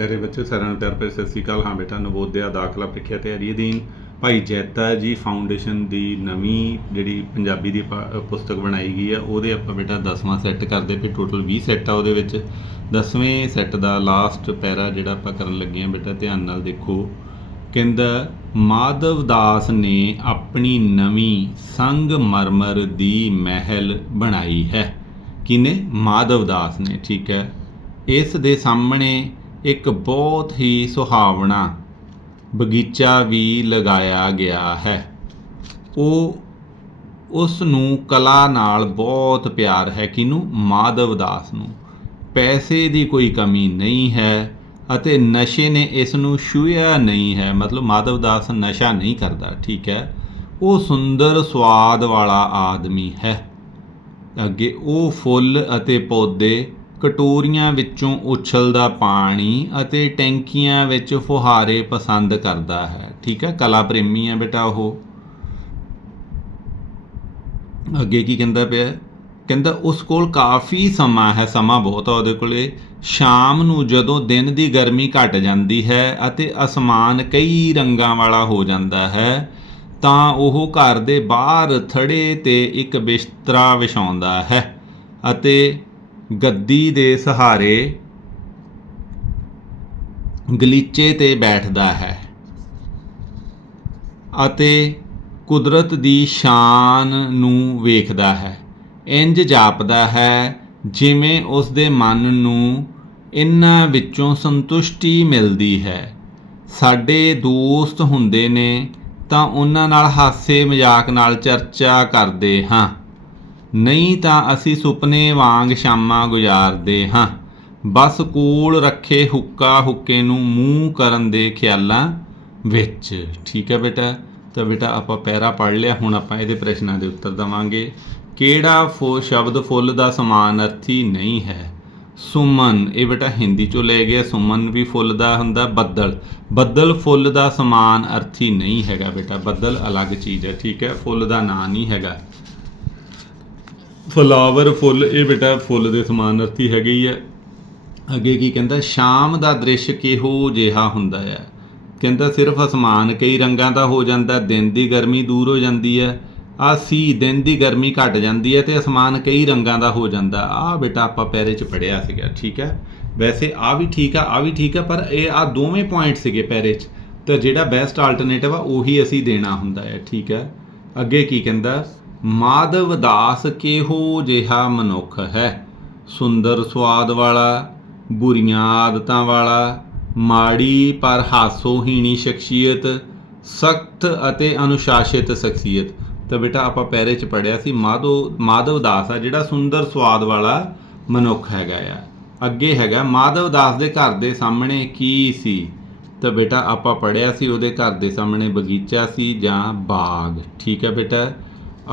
ਪਿਆਰੇ ਬੱਚੇ ਸਾਰਿਆਂ ਨੂੰ ਪਿਆਰ ਭਰੀ ਸਤਿ ਸ੍ਰੀ ਅਕਾਲ। ਹਾਂ ਬੇਟਾ, ਨਵੋਦਿਆ ਦਾਖਲਾ ਪ੍ਰੀਖਿਆ ਤਿਆਰੀ ਅਧੀਨ ਭਾਈ ਜੈਤਾ ਜੀ ਫਾਊਂਡੇਸ਼ਨ ਦੀ ਨਵੀਂ ਜਿਹੜੀ ਪੰਜਾਬੀ ਦੀ ਪ- ਪੁਸਤਕ ਬਣਾਈ ਗਈ ਆ ਉਹਦੇ ਆਪਾਂ ਬੇਟਾ 10ਵਾਂ ਸੈੱਟ ਕਰਦੇ ਪਏ ਟੋਟਲ 20 ਸੈੱਟ ਆ ਉਹਦੇ ਵਿੱਚ। 10ਵੇਂ ਸੈੱਟ ਦਾ ਲਾਸਟ ਪੈਰਾ ਜਿਹੜਾ ਆਪਾਂ ਕਰਨ ਲੱਗੇ ਆ ਬੇਟਾ, ਧਿਆਨ ਨਾਲ ਦੇਖੋ। ਕਹਿੰਦਾ, ਮਾਧਵ ਦਾਸ ਨੇ ਆਪਣੀ ਨਵੀਂ ਸੰਗ ਮਰਮਰ ਦੀ ਮਹਿਲ ਬਣਾਈ ਹੈ। ਕਿਨੇ ਮਾਧਵ ਦਾਸ ਨੇ, ਠੀਕ ਹੈ। ਇਸ ਦੇ ਸਾਹਮਣੇ ਇੱਕ ਬਹੁਤ ਹੀ ਸੁਹਾਵਣਾ ਬਗੀਚਾ ਵੀ ਲਗਾਇਆ ਗਿਆ ਹੈ। ਉਹ ਉਸ ਨੂੰ ਕਲਾ ਨਾਲ ਬਹੁਤ ਪਿਆਰ ਹੈ। ਕਿਨੂੰ? ਮਾਧਵ ਦਾਸ ਨੂੰ। ਪੈਸੇ ਦੀ ਕੋਈ ਕਮੀ ਨਹੀਂ ਹੈ ਅਤੇ ਨਸ਼ੇ ਨੇ ਇਸ ਨੂੰ ਛੂਹਿਆ ਨਹੀਂ ਹੈ। ਮਤਲਬ ਮਾਧਵ ਦਾਸ ਨਸ਼ਾ ਨਹੀਂ ਕਰਦਾ, ਠੀਕ ਹੈ। ਉਹ ਸੁੰਦਰ ਸਵਾਦ ਵਾਲਾ ਆਦਮੀ ਹੈ। ਅੱਗੇ ਉਹ ਫੁੱਲ ਅਤੇ ਪੌਦੇ ਕਟੋਰੀਆਂ ਵਿੱਚੋਂ ਉਛਲਦਾ ਪਾਣੀ ਅਤੇ ਟੈਂਕੀਆਂ ਵਿੱਚ ਫੁਹਾਰੇ ਪਸੰਦ ਕਰਦਾ ਹੈ। ਠੀਕ ਹੈ, ਕਲਾ ਪ੍ਰੇਮੀ ਹੈ ਬੇਟਾ ਉਹ। ਅੱਗੇ ਕੀ ਕਹਿੰਦਾ ਪਿਆ ਕਹਿੰਦਾ, ਉਸ ਕੋਲ ਕਾਫੀ ਸਮਾਂ ਹੈ, ਸਮਾਂ ਬਹੁਤ ਆ ਉਹਦੇ ਕੋਲੇ। ਸ਼ਾਮ ਨੂੰ ਜਦੋਂ ਦਿਨ ਦੀ ਗਰਮੀ ਘਟ ਜਾਂਦੀ ਹੈ ਅਤੇ ਅਸਮਾਨ ਕਈ ਰੰਗਾਂ ਵਾਲਾ ਹੋ ਜਾਂਦਾ ਹੈ, ਤਾਂ ਉਹ ਘਰ ਦੇ ਬਾਹਰ ਥੜੇ ਤੇ ਇੱਕ ਬਿਸਤਰਾ ਵਿਛਾਉਂਦਾ ਹੈ ਅਤੇ ਗੱਦੀ ਦੇ ਸਹਾਰੇ ਗਲੀਚੇ ਤੇ ਬੈਠਦਾ ਹੈ ਅਤੇ ਕੁਦਰਤ ਦੀ ਸ਼ਾਨ ਨੂੰ ਵੇਖਦਾ ਹੈ। ਇੰਜ ਜਾਪਦਾ ਹੈ ਜਿਵੇਂ ਉਸ ਦੇ ਮਨ ਨੂੰ ਇਹਨਾਂ ਵਿੱਚੋਂ ਸੰਤੁਸ਼ਟੀ ਮਿਲਦੀ ਹੈ। ਸਾਡੇ ਦੋਸਤ ਹੁੰਦੇ ਨੇ ਤਾਂ ਉਹਨਾਂ ਨਾਲ ਹਾਸੇ ਮਜ਼ਾਕ ਨਾਲ ਚਰਚਾ ਕਰਦੇ ਹਾਂ। ਨਹੀਂ ਤਾਂ ਅਸੀਂ ਸੁਪਨੇ ਵਾਂਗ ਸ਼ਾਮਾਂ ਗੁਜ਼ਾਰਦੇ ਹਾਂ। ਬਸ ਕੋਲ ਰੱਖੇ ਹੁੱਕਾ ਹੁੱਕੇ ਨੂੰ ਮੂੰਹ ਕਰਨ ਦੇ ਖਿਆਲਾਂ ਵਿੱਚ। ਠੀਕ ਹੈ ਬੇਟਾ? ਤਾਂ ਬੇਟਾ ਆਪਾਂ ਪੈਰਾ ਪੜ ਲਿਆ, ਹੁਣ ਆਪਾਂ ਇਹਦੇ ਪ੍ਰਸ਼ਨਾਂ ਦੇ ਉੱਤਰ ਦਵਾਂਗੇ। ਕਿਹੜਾ ਫੁ, ਸ਼ਬਦ ਫੁੱਲ ਦਾ ਸਮਾਨ ਅਰਥੀ ਨਹੀਂ ਹੈ? ਸੁਮਨ। ਇਹ ਬੇਟਾ ਹਿੰਦੀ ਚੋਂ ਲੈ ਗਿਆ। ਸੁਮਨ ਵੀ ਫੁੱਲ ਦਾ ਹੁੰਦਾ, ਬੱਦਲ। ਬੱਦਲ ਫੁੱਲ ਦਾ ਸਮਾਨ ਅਰਥੀ ਨਹੀਂ ਹੈਗਾ ਬੇਟਾ। ਬੱਦਲ ਅਲੱਗ ਚੀਜ਼ ਹੈ। ਠੀਕ ਹੈ? ਫੁੱਲ ਦਾ ਨਾਂ ਨਹੀਂ ਹੈਗਾ। ਫਲਾਵਰ ਫੁੱਲ, ਇਹ ਬੇਟਾ ਫੁੱਲ ਦੇ ਸਮਾਨ ਅਰਥੀ ਹੈਗੀ ਹੈ। ਅੱਗੇ ਕੀ ਕਹਿੰਦਾ, ਸ਼ਾਮ ਦਾ ਦ੍ਰਿਸ਼ ਕਿਹੋ ਜਿਹਾ ਹੁੰਦਾ ਹੈ? ਕਹਿੰਦਾ, ਸਿਰਫ ਅਸਮਾਨ ਕਈ ਰੰਗਾਂ ਦਾ ਹੋ ਜਾਂਦਾ ਦਿਨ ਦੀ ਗਰਮੀ ਦੂਰ ਹੋ ਜਾਂਦੀ ਹੈ ਆ ਸੀ ਦਿਨ ਦੀ ਗਰਮੀ ਘਟ ਜਾਂਦੀ ਹੈ ਤੇ ਅਸਮਾਨ ਕਈ ਰੰਗਾਂ ਦਾ ਹੋ ਜਾਂਦਾ ਆ ਬੇਟਾ ਆਪਾਂ ਪੈਰੇ 'ਚ ਪੜਿਆ ਸੀਗਾ, ਠੀਕ ਹੈ? ਵੈਸੇ ਆ ਵੀ ਠੀਕ ਆ ਆ ਵੀ ਠੀਕ ਆ, ਪਰ ਇਹ ਆ ਦੋਵੇਂ ਪੁਆਇੰਟ ਸੀਗੇ ਪੈਰੇ 'ਚ। ਤਾਂ ਜਿਹੜਾ ਬੈਸਟ ਆਲਟਰਨੇਟਿਵ ਆ, ਉਹੀ ਅਸੀਂ ਦੇਣਾ ਹੁੰਦਾ ਹੈ, ਠੀਕ ਹੈ? ਅੱਗੇ ਕੀ ਕਹਿੰਦਾ ਮਾਧਵ ਦਾਸ ਕਿਹੋ ਜਿਹਾ ਮਨੁੱਖ ਹੈ? ਸੁੰਦਰ ਸਵਾਦ ਵਾਲਾ, ਬੁਰੀਆਂ ਆਦਤਾਂ ਵਾਲਾ, ਮਾੜੀ ਪਰ ਹਾਸੋਹੀਣੀ ਸ਼ਖਸੀਅਤ, ਸਖਤ ਅਤੇ ਅਨੁਸ਼ਾਸਿਤ ਸ਼ਖਸੀਅਤ। ਤਾਂ ਬੇਟਾ, ਆਪਾਂ ਪਹਿਰੇ 'ਚ ਪੜਿਆ ਸੀ ਮਾਧਵ ਮਾਧਵ ਦਾਸ ਆ ਜਿਹੜਾ ਸੁੰਦਰ ਸਵਾਦ ਵਾਲਾ ਮਨੁੱਖ ਹੈਗਾ ਆ। ਅੱਗੇ ਹੈਗਾ, ਮਾਧਵ ਦਾਸ ਦੇ ਘਰ ਦੇ ਸਾਹਮਣੇ ਕੀ ਸੀ? ਤਾਂ ਬੇਟਾ, ਆਪਾਂ ਪੜਿਆ ਸੀ ਉਹਦੇ ਘਰ ਦੇ ਸਾਹਮਣੇ ਬਗੀਚਾ ਸੀ ਜਾਂ ਬਾਗ। ਠੀਕ ਹੈ ਬੇਟਾ?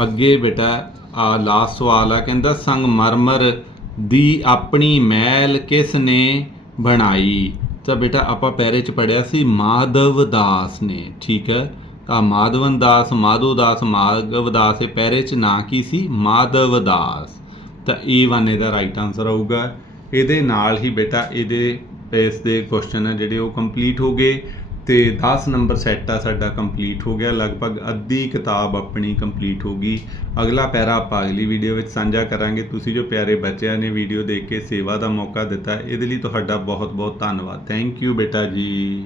ਅੱਗੇ ਬੇਟਾ, ਆ ਲਾਸਟ ਸਵਾਲ ਆ, ਕਹਿੰਦਾ ਸੰਗਮਰਮਰ ਦੀ ਆਪਣੀ ਮਹਿਲ ਕਿਸ ਨੇ ਬਣਾਈ? ਤਾਂ ਬੇਟਾ, ਆਪਾਂ ਪੈਰੇ 'ਚ ਪੜਿਆ ਸੀ, ਮਾਧਵ ਦਾਸ ਨੇ, ਠੀਕ ਹੈ? ਆ ਮਾਧਵਨ ਦਾਸ, ਮਾਧੋ ਦਾਸ, ਮਾਧਵ ਦਾਸ, ਇਹ ਪੈਰੇ 'ਚ ਨਾਂ ਕੀ ਸੀ? ਮਾਧਵ ਦਾਸ। ਤਾਂ ਇਹ ਵਨ ਇਹਦਾ ਰਾਈਟ ਆਨਸਰ ਆਊਗਾ। ਇਹਦੇ ਨਾਲ ਹੀ ਬੇਟਾ, ਇਹਦੇ ਇਸ ਦੇ ਕੁਐਸਚਨ ਆ ਜਿਹੜੇ ਉਹ ਕੰਪਲੀਟ ਹੋ ਗਏ। ਤੇ 10 ਨੰਬਰ ਸੈੱਟ ਆ ਸਾਡਾ ਕੰਪਲੀਟ ਹੋ ਗਿਆ। ਲਗਭਗ ਅੱਧੀ ਕਿਤਾਬ ਆਪਣੀ ਕੰਪਲੀਟ ਹੋ ਗਈ। ਅਗਲਾ ਪੈਰਾ ਆਪਾਂ ਅਗਲੀ ਵੀਡੀਓ ਵਿੱਚ ਸਾਂਝਾ ਕਰਾਂਗੇ। ਤੁਸੀਂ ਜੋ ਪਿਆਰੇ ਬੱਚਿਆਂ ਨੇ ਵੀਡੀਓ ਦੇਖ ਕੇ ਸੇਵਾ ਦਾ ਮੌਕਾ ਦਿੱਤਾ, ਇਹਦੇ ਲਈ ਤੁਹਾਡਾ ਬਹੁਤ ਬਹੁਤ ਧੰਨਵਾਦ। ਥੈਂਕ ਯੂ ਬੇਟਾ ਜੀ।